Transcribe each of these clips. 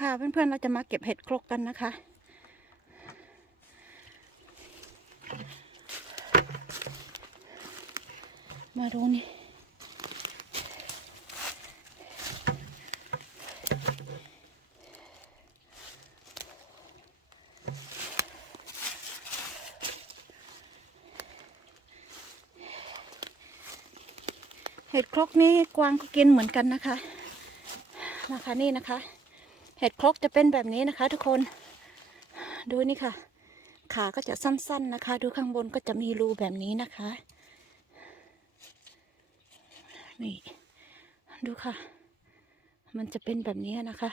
ค่ะเพื่อนๆเราจะมาเก็บเห็ดครกกันนะคะ มาดูนี่เห็ดครกนี่กวางก็กินเหมือนกันนะคะนะคะนี่นะคะ เห็ดครกจะเป็นแบบนี้นะคะ ทุกคน ดูนี่ค่ะ ขาก็จะสั้น ๆนะคะ ดูข้างบนก็จะมีรูแบบนี้นะคะ นี่ ดูค่ะ มันจะเป็นแบบนี้นะคะ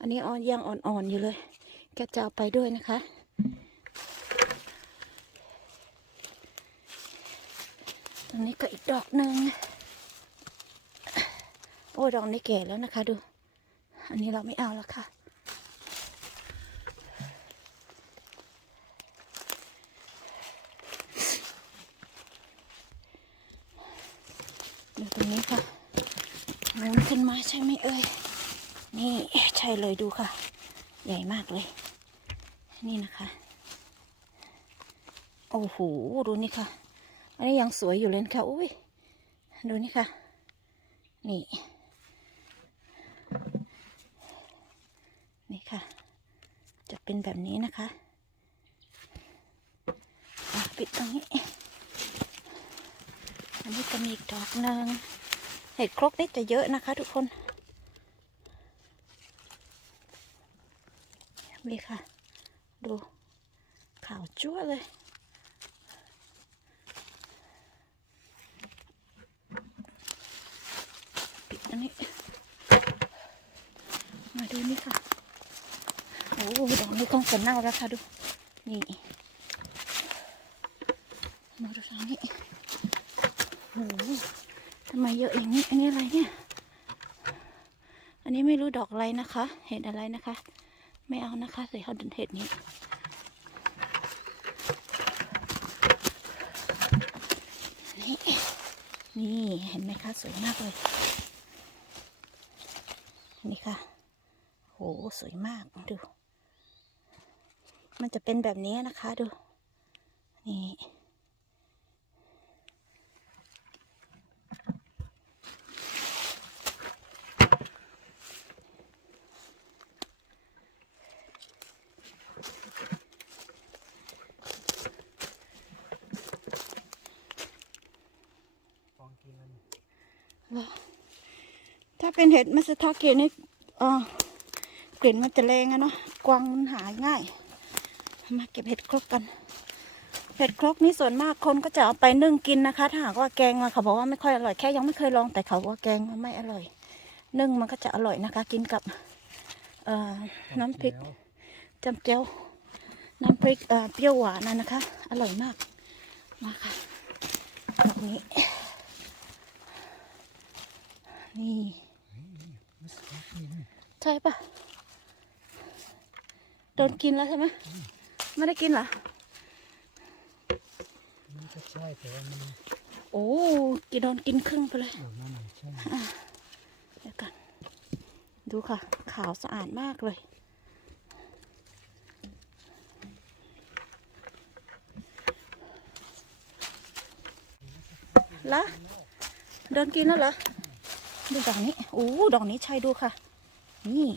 อันนี้อ่อนยังอ่อนๆอยู่เลย แกจะเอาไปด้วยนะคะตรงนี้ก็อีกดอกหนึ่ง โอ้ดอกนี้แก่แล้วนะคะ ดู อันนี้เราไม่เอาแล้วค่ะ ดูตรงนี้ค่ะนูนขึ้นมาใช่ไหมเอ่ย นี่ใช่เลยดูค่ะ ใหญ่มากเลย นี่นะคะ โอ้โห ดูนี่ค่ะ อันนี้ยังสวยอยู่เลยนะคะอุ้ย ดูนี่ค่ะ นี่ค่ะ จะเป็น แบบนี้นะคะปิดตรงนี้ อันนี้จะมีอีกดอกหนึ่งเห็ดครกนี่จะเยอะนะคะ ทุกคนนี่ค่ะ ดูขาวจั่วเลยปิดอันนี้ มาดูนี่ค่ะ โอ้ ดอกนี้องจะเน่าแล้วค่ะดู นี่มาดูทางนี้โอ้โหทำไมเยอะอย่างนี้ อันนี้อะไรเนี่ย อันนี้ไม่รู้ดอกอะไรนะคะ เห็ดอะไรนะคะ ไม่เอานะคะใส่เขาดินเห็ดนี้นี่นี่เห็นไหมคะสวยมากเลย นี่ค่ะโหสวยมากดู มันจะเป็นแบบนี้นะคะดู นี่ฟองกินมันถ้าเป็นเห็ดมัสทาเกนี่เออกลิ่นมันจะแรงอะเนาะกวางมันหายง่าย มาเก็บเห็ดครกกัน เห็ดครกนี่ส่วนมากคนก็จะเอาไปนึ่งกินนะคะ ถ้าหากว่าแกงมาเขาบอกว่าไม่ค่อยอร่อยแค่ยังไม่เคยลองแต่เขาว่าแกงมันไม่อร่อย นึ่งมันก็จะอร่อยนะคะ กินกับน้ำพริกจำเจียวน้ำพริกเอ่อเปรี้ยวหวานนะนะคะ อร่อยมากมาค่ะดอกนี้ นี่ใช่ปะโดนกินแล้วใช่ไหม ไม่ได้กินเหรอมันก็ใช่แต่ว่ามันโอ้กินโดนกินครึ่งไปเลยเออมันไม่ใช่เดี๋ยวกันดูค่ะ ขาวสะอาดมากเลย ละโดนกินแล้วเหรอ ดูดอกนี้ โอ้ ดอกนี้ใช่ดูค่ะ นี่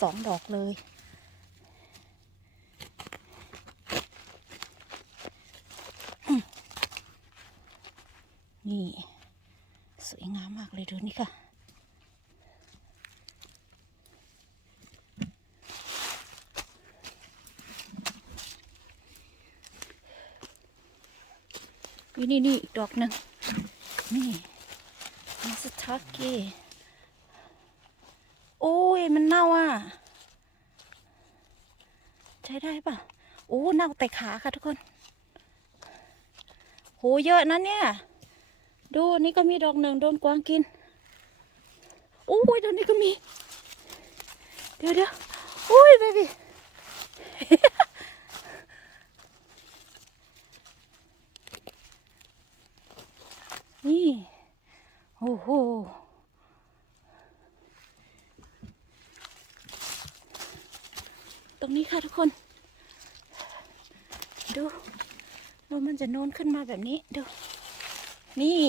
สองดอกเลย นี่ สวยงามมากเลยดูนี่ค่ะ นี่นี่นี่อีกดอกหนึ่งนี่มาสทาเกโอ้ย มันเน่าอะ ใช้ได้ปะโอ้เน่าแต่ขาค่ะทุกคนโหเยอะนะเนี่ย ดูนนี้ก็มีดอกหนึ่งโดนกวางกินโอ้ยตอนนี้ก็มี เดี๋ยวเดี๋ยวโอ้ยเบบี้นี่โหโอ้โหตรงนี้ค่ะทุกคน ดูดูมันจะโน้นขึ้นมาแบบนี้ ดู นี่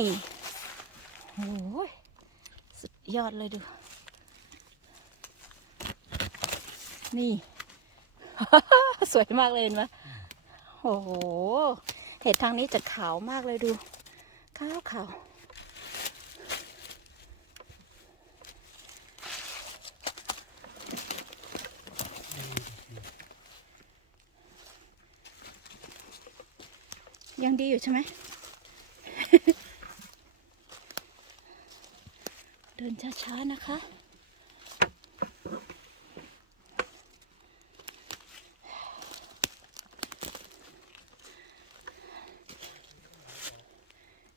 โอ้ยสุดยอดเลยดู นี่ สวยมากเลยเห็นไหมโอ้โห เห็ดทางนี้จะขาวมากเลยดู ขาวขาวยังดีอยู่ใช่ไหม เดิน ช้าๆนะคะ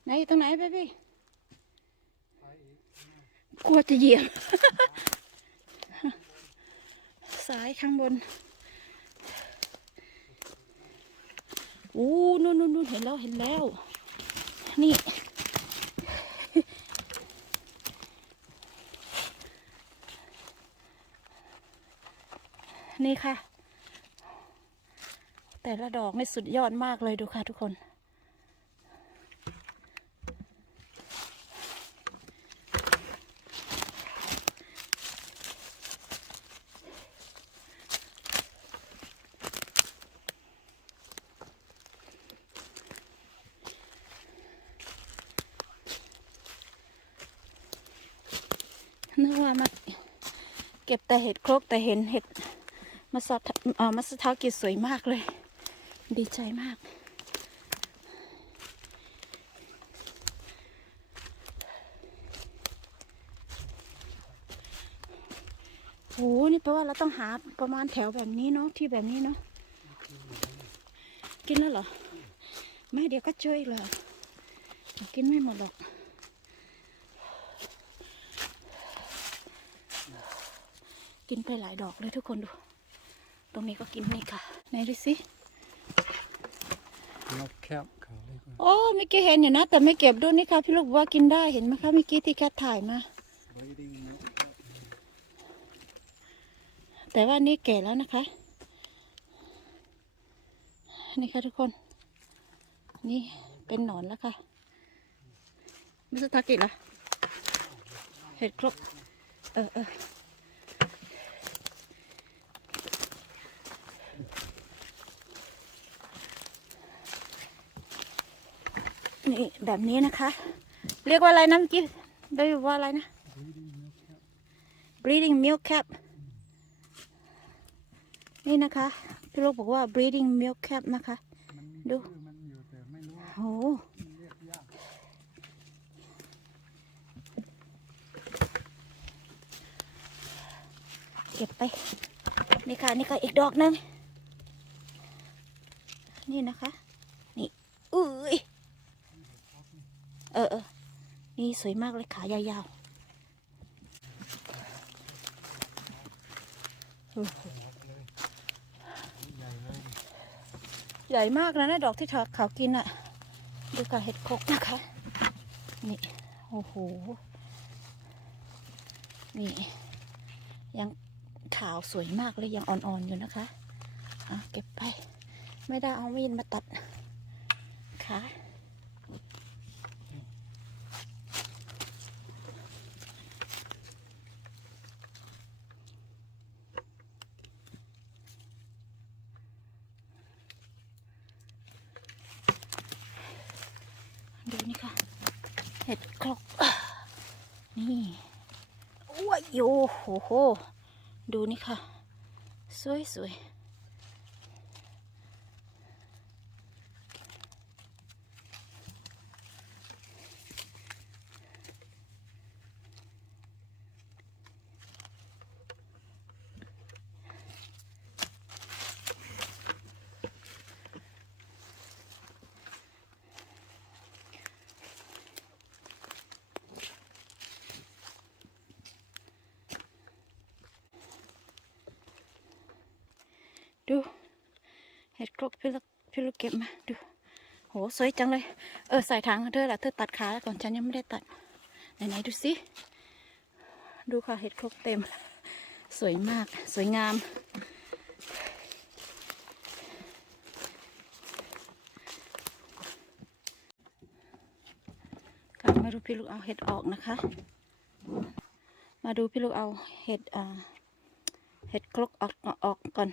ไหนอยู่ตรงไหนเบบี้กลัวจะเหยียบซ้ายข้างบนอู้นู่นนู่นนู่นเห็นแล้วเห็นแล้ว นี่ นี่ค่ะ แต่ละดอกนี่สุดยอดมากเลยดูค่ะทุกคน นึกว่ามาเก็บแต่เห็ดครกแต่เห็นเห็ด มาสอดเอ่อมาสทากิสวยมากเลย ดีใจมากโหนี่แปลว่าเราต้องหาประมาณแถวแบบนี้เนาะที่แบบนี้เนาะกินแล้วเหรอ ไม่เดี๋ยวก็เจออีกแล้วกินไม่หมดหรอกกินไปหลายดอกเลยทุกคนดู รงนี้ก็กินนี่ค่ะไหนดูสินกแคบเขาเรียกว่าโอ้เมื่อกี้เห็นอยู่นะ แต่ไม่เก็บดูนี่ค่ะพี่ลูกบอกว่ากินได้เห็นไหมคะเมื่อกี้ที่แคทถ่ายมา breeding นกแต่ว่านี่แก่แล้วนะคะ นี่ค่ะทุกคน นี่เป็นหนอนแล้วค่ะมิสตากิเหรอเห็ดครบ เออเออ นี่แบบนี้นะคะ เรียกว่าอะไรนะเมื่อกี้ได้ว่าอะไรนะ breeding milk cap นี่นะคะพี่ลูกบอกว่า breeding milk cap นะคะ ดูโอ้เก็บไป นี่ค่ะ นี่ค่ะอีกดอกหนึง นี่นะคะ นี่อุ้ย เออเออนี่สวยมากเลยขายาวๆ ใหญ่มากนะนะดอกที่เขากินอะ่ะ ดูกับเห็ดคกนะคะ นี่ โอ้โห นี่ ยังขาวสวยมากเลยยังอ่อนๆอยู่นะคะ อะ เก็บไป ไม่ได้เอามีดมาตัดขาดูนี่ค่ะ เห็ดครกอะนี่โอ้ยโยโหโหดูนี่ค่ะ สวยสวยดู เห็ดครกพี่ลูกพี่ลูกเก็บมาดูโหสวยจังเลย เออใส่ถังเธอแหละเธอตัดขาแล้วก่อนฉันยังไม่ได้ตัดไหนๆดูสิดูค่ะเห็ดครกเต็ม สวยมากสวยงาม ค่ะมาดูพี่ลูกเอาเห็ดออกนะคะ มาดูพี่ลูกเอาเห็ดอ่าเห็ดครกออกออกก่อน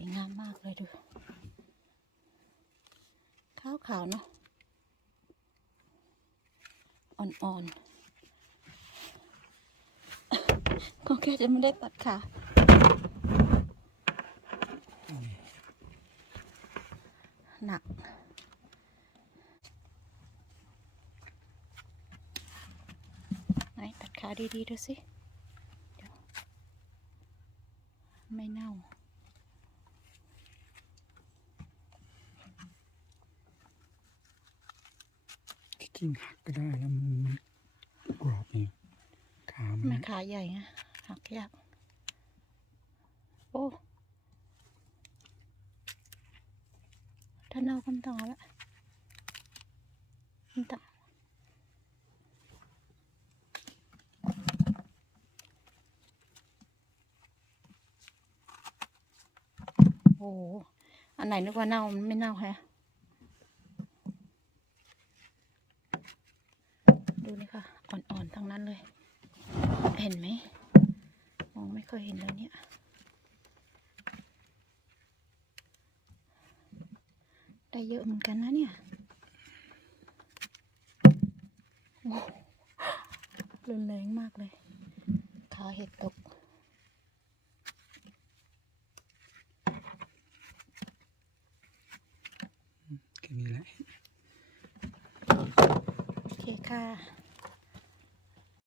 วยงามมากเลยดู ขาวขาวเนาะ อ่อนๆก็แค่จะไม่ได้ตัดขาหนักไหนตัดขาดีๆดูสิ เดี๋ยว ไม่เน่า ที่จริงหักก็ได้แล้วมันกรอบเองขามัมันขาใหญ่ไงหักยากโอ้ถ้าเน่าก็ต้องละไม่ต้องโอ้อันไหนนึกว่าเน่ามันไม่เน่าแฮะ ดูนี่ค่ะ อ่อนๆทั้งนั้น เลย เห็นไหมมองไม่ค่อยเห็นเลยเนี่ย ได้เยอะเหมือนกันนะเนี่ยโอ้โหรุนแรงมากเลย ขาเห็ดตก